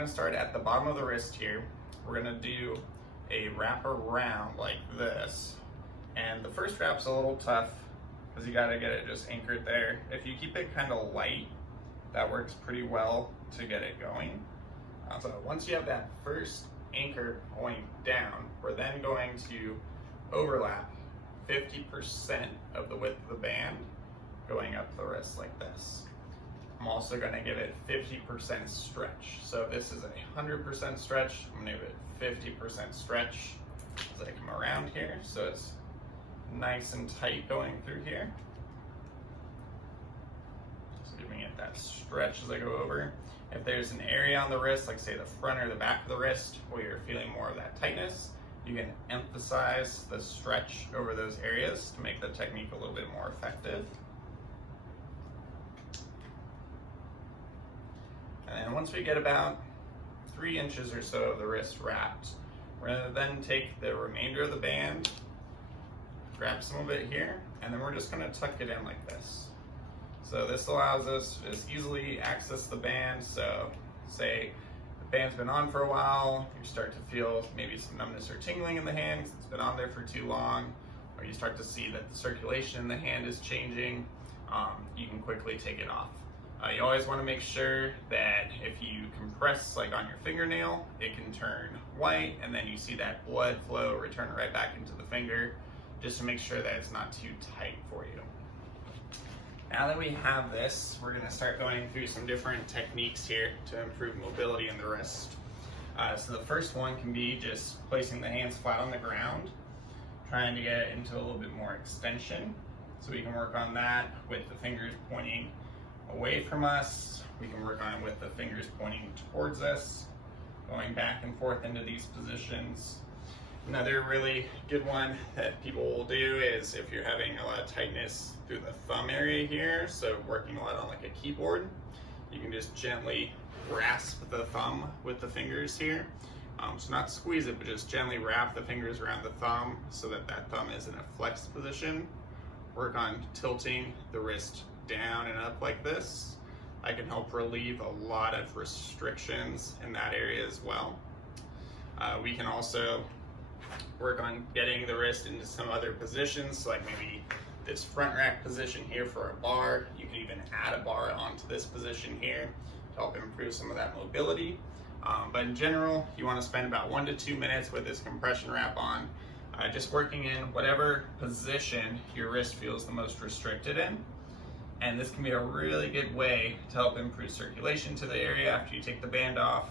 We're gonna start at the bottom of the wrist here. We're gonna do a wrap around like this. And the first wrap's a little tough because you gotta get it just anchored there. If you keep it kind of light, that works pretty well to get it going. So once you have that first anchor going down, we're then going to overlap 50% of the width of the band going up the wrist like this. I'm also going to give it 50% stretch. So if this is a 100% stretch, I'm going to give it 50% stretch as I come around here. So it's nice and tight going through here. Just giving it that stretch as I go over. If there's an area on the wrist, like say the front or the back of the wrist, where you're feeling more of that tightness, you can emphasize the stretch over those areas to make the technique a little bit more effective. And then once we get about 3 inches or so of the wrist wrapped, we're going to then take the remainder of the band, grab some of it here, and then we're just going to tuck it in like this. So this allows us to just easily access the band. So say the band's been on for a while, you start to feel maybe some numbness or tingling in the hand because it's been on there for too long, or you start to see that the circulation in the hand is changing, you can quickly take it off. You always want to make sure that if you compress like on your fingernail, it can turn white and then you see that blood flow return right back into the finger, just to make sure that it's not too tight for you. Now that we have this, we're going to start going through some different techniques here to improve mobility in the wrist. So the first one can be just placing the hands flat on the ground, trying to get into a little bit more extension. So we can work on that with the fingers pointing away from us. We can work on it with the fingers pointing towards us, going back and forth into these positions. Another really good one that people will do is if you're having a lot of tightness through the thumb area here, so working a lot on like a keyboard, you can just gently grasp the thumb with the fingers here. So not squeeze it, but just gently wrap the fingers around the thumb so that that thumb is in a flexed position. Work on tilting the wrist down and up like this. I can help relieve a lot of restrictions in that area as well. We can also work on getting the wrist into some other positions, like maybe this front rack position here for a bar. You can even add a bar onto this position here to help improve some of that mobility. But in general, you want to spend about 1 to 2 minutes with this compression wrap on, just working in whatever position your wrist feels the most restricted in. And this can be a really good way to help improve circulation to the area after you take the band off.